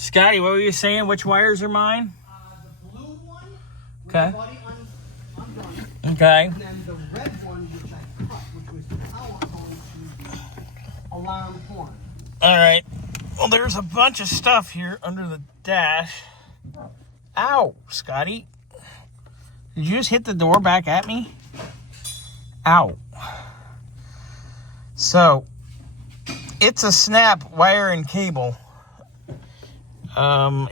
Scotty, what were you saying? Which wires are mine? The blue one with Okay. the body undone. Okay. And then the red one, which I cut, which was the power cord to alarm horn. All right. Well, there's a bunch of stuff here under the dash. Ow, Scotty. Did you just hit the door back at me? Ow. So, it's a snap wire and cable.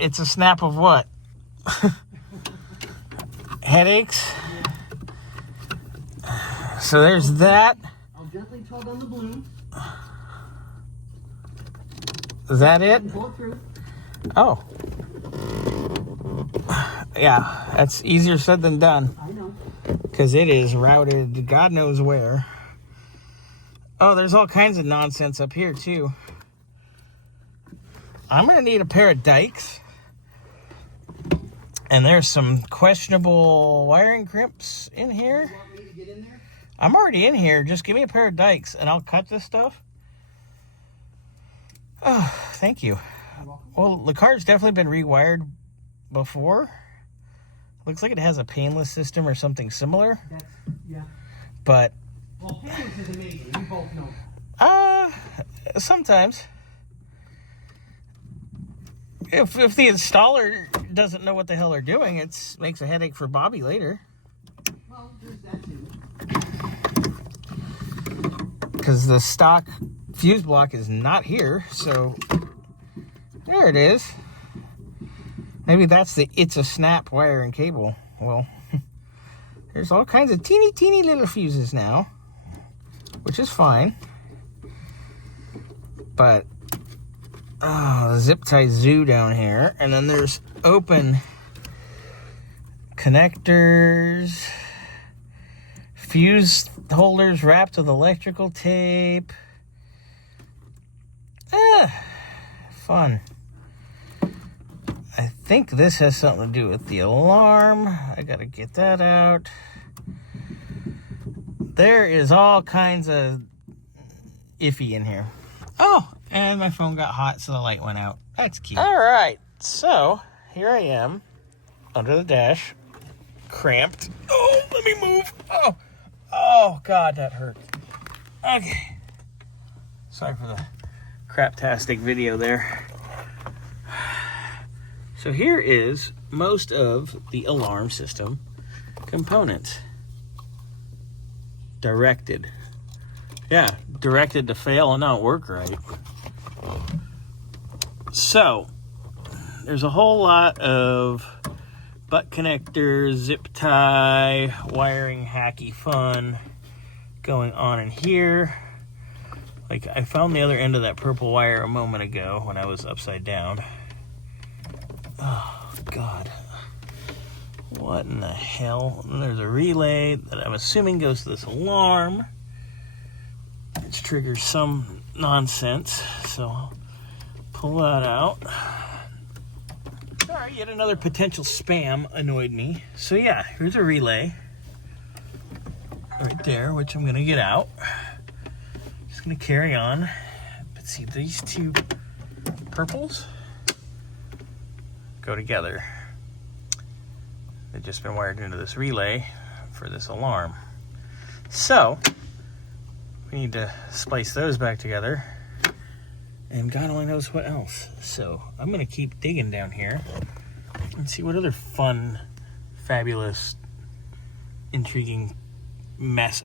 It's a snap of what? Headaches? So there's that. I'll gently tug on the blue. Is that it? And pull it through. Oh. Yeah, that's easier said than done. I know. Because it is routed God knows where. Oh, there's all kinds of nonsense up here, too. I'm going to need a pair of dikes. And there's some questionable wiring crimps in here. You want me to get in there? I'm already in here. Just give me a pair of dikes and I'll cut this stuff. Oh, thank you. You're welcome. Well, the car's definitely been rewired before. Looks like it has a painless system or something similar. That's, yeah. But, Well, painless is amazing. We both know. sometimes. If the installer doesn't know what the hell they're doing, it makes a headache for Bobby later. Well, there's that too. Because the stock fuse block is not here, so there it is. Maybe that's the it's a snap wire and cable. Well, there's all kinds of teeny little fuses now, which is fine. But, oh, the zip tie zoo down here. And then there's open connectors, fuse holders wrapped with electrical tape. Fun. I think this has something to do with the alarm. I gotta get that out. There is all kinds of iffy in here. Oh, and my phone got hot, so the light went out. That's cute. All right, so here I am under the dash, cramped. Oh, let me move. Oh, God, that hurt. Okay. Sorry for the craptastic video there. So here is most of the alarm system components. Directed. Yeah, directed to fail and not work right. So, there's a whole lot of butt connectors, zip tie, wiring hacky fun going on in here. Like, I found the other end of that purple wire a moment ago when I was upside down. Oh, God. What in the hell? And there's a relay that I'm assuming goes to this alarm, which triggers some nonsense. So I'll pull that out. All right, yet another potential spam annoyed me. So yeah, here's a relay right there, which I'm going to get out. Just going to carry on. But see, these two purples go together. They've just been wired into this relay for this alarm. So, we need to splice those back together. And God only knows what else. So, I'm going to keep digging down here and see what other fun, fabulous, intriguing mess